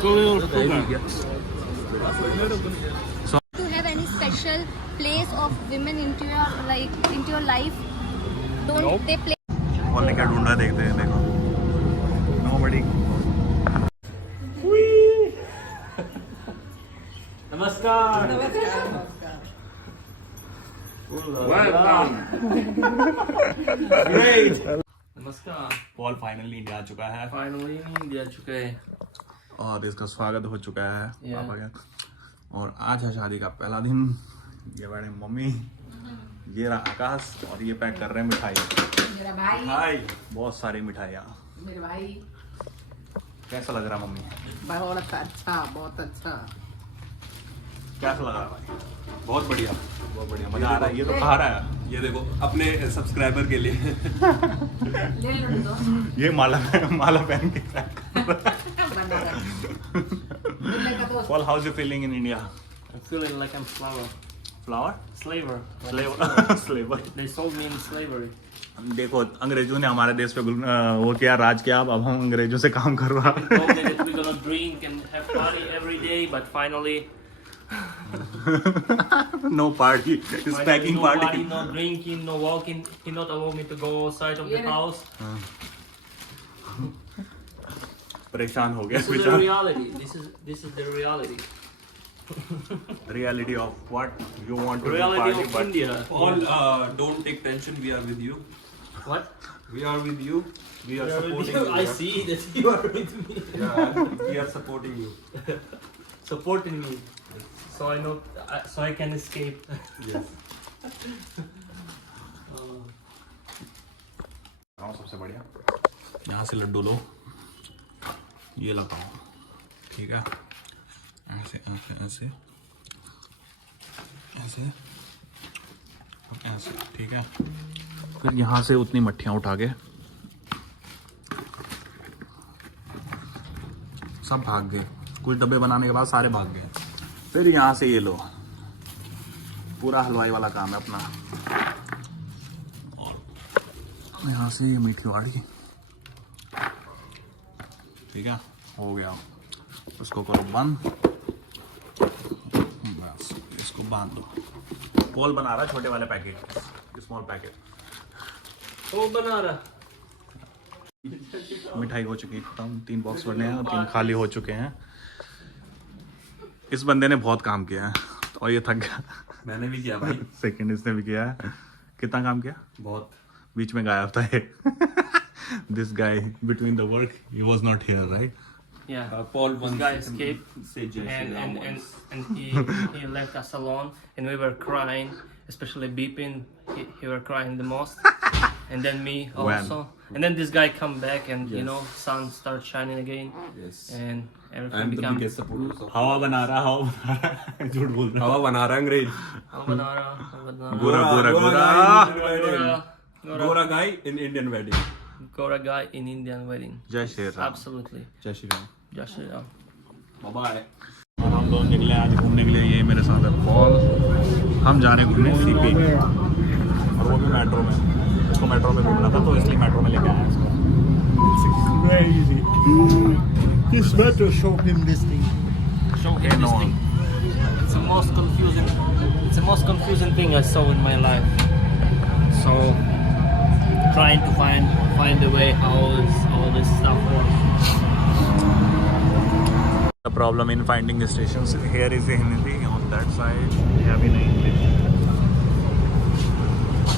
To have any special place of women into your life? Don't Nope. they play? और ने क्या ढूंढा देखते हैं देखो नोबडी नमस्कार। नमस्कार। पॉल फाइनली इंडिया आ चुका है फाइनली इंडिया चुके हैं। और इसका स्वागत हो चुका है Yeah. पापा का। और आज है शादी का पहला दिन। ये बड़े मम्मी, ये रहा आकाश और ये पैक कर रहे हैं मिठाई। मेरा भाई, मिठाई बहुत सारी मिठाइयाँ। मेरे भाई कैसा लग रहा मम्मी? बहुत अच्छा, बहुत अच्छा। कैसा लग रहा भाई? बहुत बढ़िया मजा आ रहा है। ये तो खा रहा है। ये देखो अपने सब्सक्राइबर के लिए ले लो दो ये माला पहन के पैक बना कर। मिलने का दोस्त। Paul, house you feeling in India? I'm feeling like I'm flower. Flower Slaver. स्लेवर। They sold me in slavery. देखो अंग्रेजों ने हमारे देश पे वो किया, राज किया। अब हम अंग्रेजों से काम करवा Told me that we're gonna drink and have party every day, but finally, no party is finally packing no party. party, no drinking, no walking. He not allow me to go outside of the Yeah. house. परेशान हो गया This is the बेचारा। reality. This is the reality. Reality of what you want to Reality party of but India. all don't take tension, we are with you, What? we are with you, we are supporting you. I see that you are with me, Yeah, we are supporting you. supporting me, so I know, so I can escape. Yes. सबसे बढ़िया यहाँ से लड्डू लो, ये लगाओ, ठीक है? ऐसे ऐसे ऐसे ऐसे ऐसे, ठीक है? फिर यहाँ से उतनी मट्ठियाँ उठा के सब भाग गए। कुछ डब्बे बनाने के बाद सारे भाग गए। फिर यहाँ से ये लो, पूरा हलवाई वाला काम है अपना। और यहाँ से ये मीठी वाड़ी, ठीक है? हो गया। उसको करो बंद, बस इसको बांध दो। पॉल बना रहा है छोटे वाले packet, small packet. Oh, banana. मिठाई हो चुकी है खत्म। 3 बॉक्स बने हैं और 3 खाली हो चुके हैं। इस बंदे ने बहुत काम किया है और ये थक गया। मैंने भी किया भाई, सेकंड इसने भी किया है। कितना काम किया? बहुत। बीच में गायब था ये। This guy between the work he was not here, right? Yeah. Paul This once guy escaped say Jai Shri Ram and once. he left us alone, and we were crying, especially Bipin. He were crying the most, and then me When? also. And then this guy come back, and you Yes. know, sun start shining again, Yes. and everything I'm the become. biggest supporter of हवा बना रहा है झूठ बोल रहा हवा बना रहा अंग्रेज। Albanara, Gora Gora Gora Gora guy in Indian wedding. Gora guy in Indian wedding. जय श्री राम। Absolutely. जय Shri Ram. Just Bye bye. और हम दोनों निकले आज घूमने के लिए। ये मेरे साथ है पॉल। हम जाने घूमने सीपी, और वो भी मेट्रो में। उसको मेट्रो में घूमना था तो इसलिए मेट्रो में लेके आया इसको। Crazy. This metro showed him this thing. show him this thing. It's the most confusing. It's the most confusing thing I saw in my life. So, trying to find a way how all this stuff works. The problem in finding the stations here is in Hindi, on that side we have in English.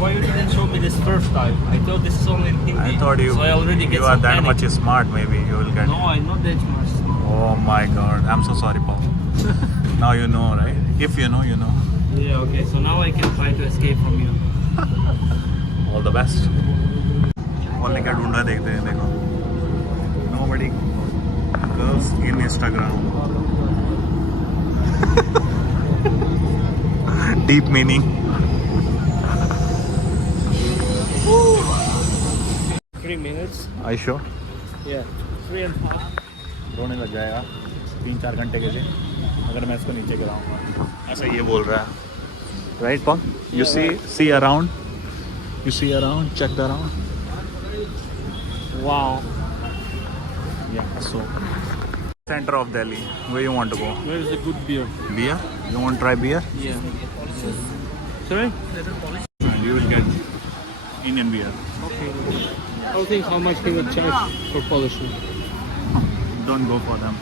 Why you didn't show me this first time? I thought this is only in Hindi. I thought so I already get you are some that panic. much smart, maybe you will get. No, I'm not that much smart. Oh my God, I'm so sorry, Paul. Now you know, right? If you know, you know. Yeah, okay. So now I can try to escape from you. All the best. Paul ने क्या ढूंढा देखते हैं देखो। Nobody. Girls in Instagram. Deep meaning. 3 minutes. Are you sure? Yeah. 3.5. रोने लग जाएगा 3-4 घंटे के लिए अगर मैं इसको नीचे गिराऊंगा। ऐसा ये बोल रहा है, right Paul? You see around, you see around, check around. Wow. Yeah, so Center of Delhi. Where you want to go? Where is a good beer? Beer? You want to try beer? Yeah. Sorry? You will get Indian beer. Okay. I think how much they would charge for polishing. Don't go for them.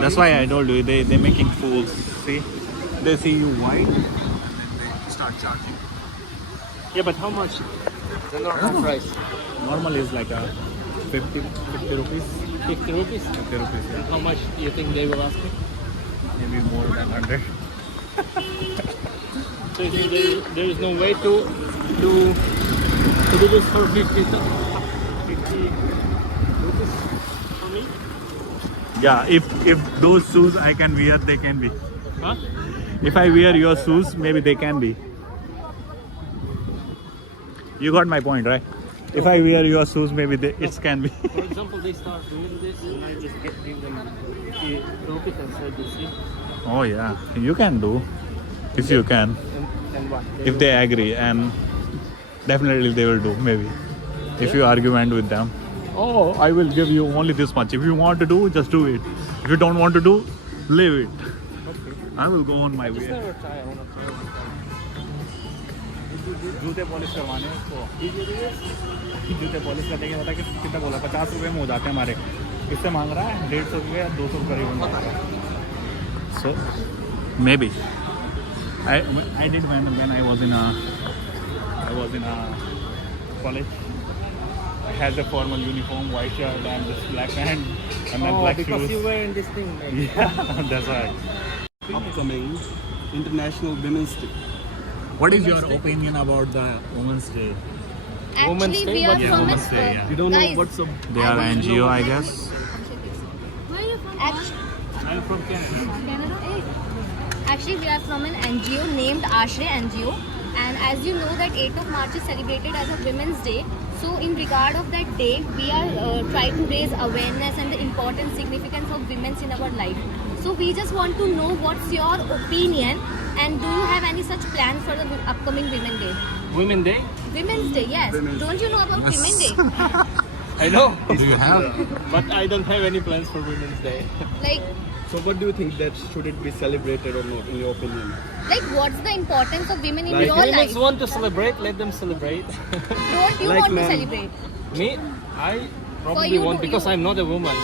That's why I told you they're making fools. See, they see you white and then they start charging. Yeah, but how much? The normal price. Normal is like a 50 rupees. 50 rupees? 50 rupees. And how much do you think they will ask me? Maybe more than 100. So you think there is no way to do this for 50 rupees for me? Yeah, if those shoes I can wear, they can be. Huh? If I wear your shoes, maybe they can be. You got my point, right? If I wear your shoes, maybe it can be. For example, they start doing this and I just give them 50 rupees and say this. See? Oh yeah, you can do. If you can. And what? If they agree, and definitely they will do, maybe. If you argument with them. Oh, I will give you only this much. If you want to do, just do it. If you don't want to do, leave it. Okay. I will go on my Just way. never try. I want to try one time. जूते polish करवाने हैं उसको जूते polish करने के बता कि कितना बोला 50 रुपए में हो जाते हैं हमारे इससे मांग रहा है 150 रुपये या 200 रुपये करीबन so maybe I did when I was in a college. I had the formal uniform, white shirt and this black pant and then black because shoes. you wearing this thing, maybe. Yeah, that's right. Upcoming International Women's Day. What is your opinion about the Women's Day? Actually, we are What is from Women's a Day? Yeah. You don't Guys. know what's up. They are NGO, I guess. Where are you from? I'm from Canada. Canada. Actually, we are from an NGO named Ashray NGO, and as you know that 8th of March is celebrated as a Women's Day. So, in regard of that day, we are trying to raise awareness and the important significance of women in our life. So, we just want to know what's your opinion, and do you have any such plan for the upcoming Women's Day? Women Day? Women's Day, yes. Don't you know about Women's Day? I know. Do you have? But I don't have any plans for Women's Day. Like, So what do you think that should it be celebrated or not in your opinion? what's the importance of women in Like, your Women life? want to celebrate, let them celebrate. Don't you like want men. to celebrate? Me, I probably you won't do, because you. I'm not a woman.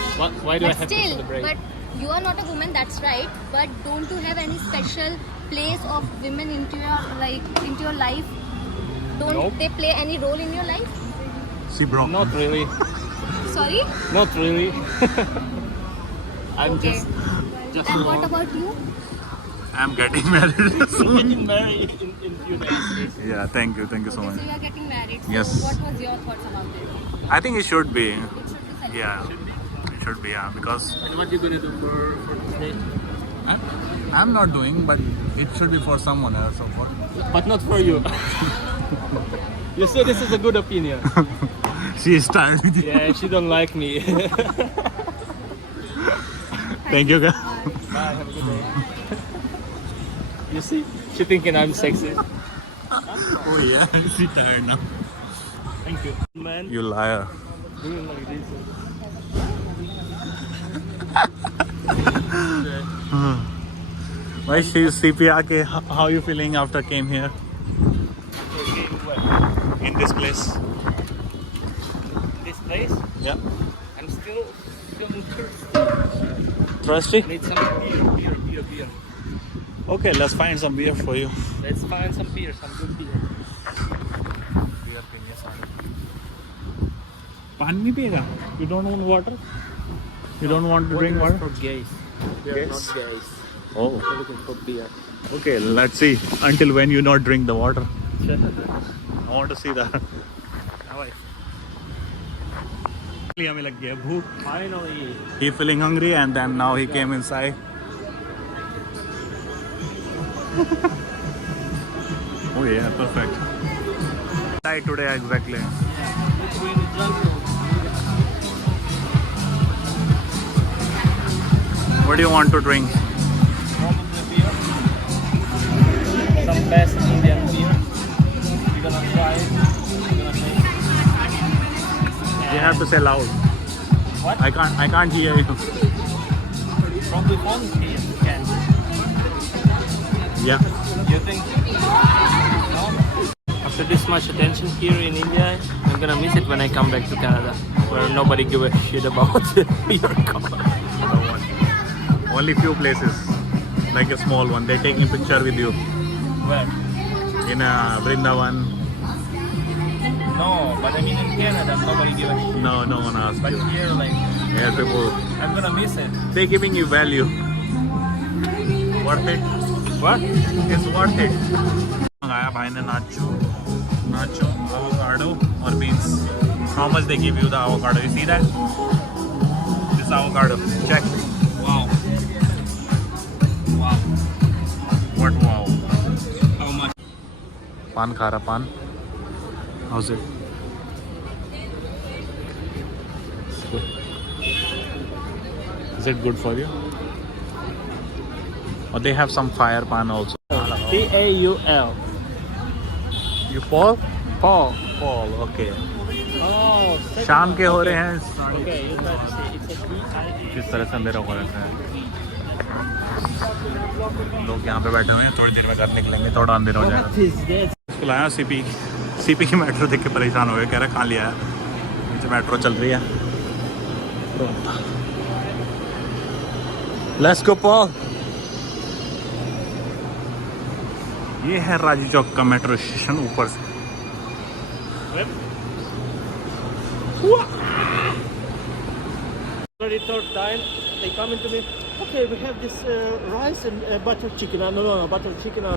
Why do I But have to still, celebrate? but you are not a woman, that's right. But don't you have any special place of women into your life? Don't Nope. they play any role in your life? See, bro. Not really. Sorry? Not really. I'm Okay. just And what about you? I'm getting married. getting married in few days. Yeah, thank you so Okay, much. so you are getting married. So Yes. what was your thoughts about it? I think it should be. It should be celebrated. Yeah, it should be. Yeah, because What you gonna do for this day? I'm not doing, but it should be for someone else. Or what? But not for you. You say this is a good opinion. She is tired with you. Yeah, she don't like me. Thank you, guys. Bye, have a good day. You see, she thinking I'm sexy. Oh yeah, she tired now. Thank you. Man, You liar. doing like this. Why she CPR? How you feeling after came here Okay, what? in this place? This place, Yeah. I'm still feeling thirsty. Thirsty? Need some beer. Okay, let's find some beer for you. Let's find some beer, some good beer. पानी नहीं पिएगा? You don't want water? You don't want to drink water? For gays. We are Gays? not gays. Oh. We're looking for beer. Okay, let's see. Until when you not drink the water. I want to see that. हमें लग गया भूख. Finally. He feeling hungry and then now he came inside. Oh yeah, perfect. Night today exactly. What do you want to drink? Some best Indian beer. We're gonna try it. We're gonna taste. You have to say loud. What? I can't hear you. won't be fun here in Canada. Yeah. You think? No? After this much attention here in India, I'm gonna miss it when I come back to Canada, where nobody give a shit about your car. Only few places, like a small one. They taking picture with you Where? in Vrindavan. No, but I mean in Canada, nobody give a shit. No, no one asked But you. here, like, Here people, I'm gonna miss it. they giving you value. Worth it? What? It's worth it. मंगाया भाई ने नाचो avocado और beans. How much they give you the avocado? You see that? This avocado. Check. Wow. Wow. What wow? How much? पान खा रहा पान. How's it? Is it good for you? Or they have some fire pan also. Paul. You Paul? Paul. Paul, okay. Oh. शाम के हो रहे हैं. Okay, you have to say it's a P-I-A. किस तरह से अंधेरा हो रहा है. लोग यहाँ पे बैठे हुए हैं. थोड़ी देर में घर निकलेंगे. थोड़ा अंधेरा हो जाएगा. What is this? इसको लाया सीपी की मेट्रो देख के परेशान हो गए. कह रहा कहाँ लिया है. नीचे मेट्रो चल रही है. Let's go Paul. ये है राजी चौक का मेट्रो स्टेशन ऊपर से. Already third time they come into me. Okay, we have this rice and butter chicken. No, butter chicken.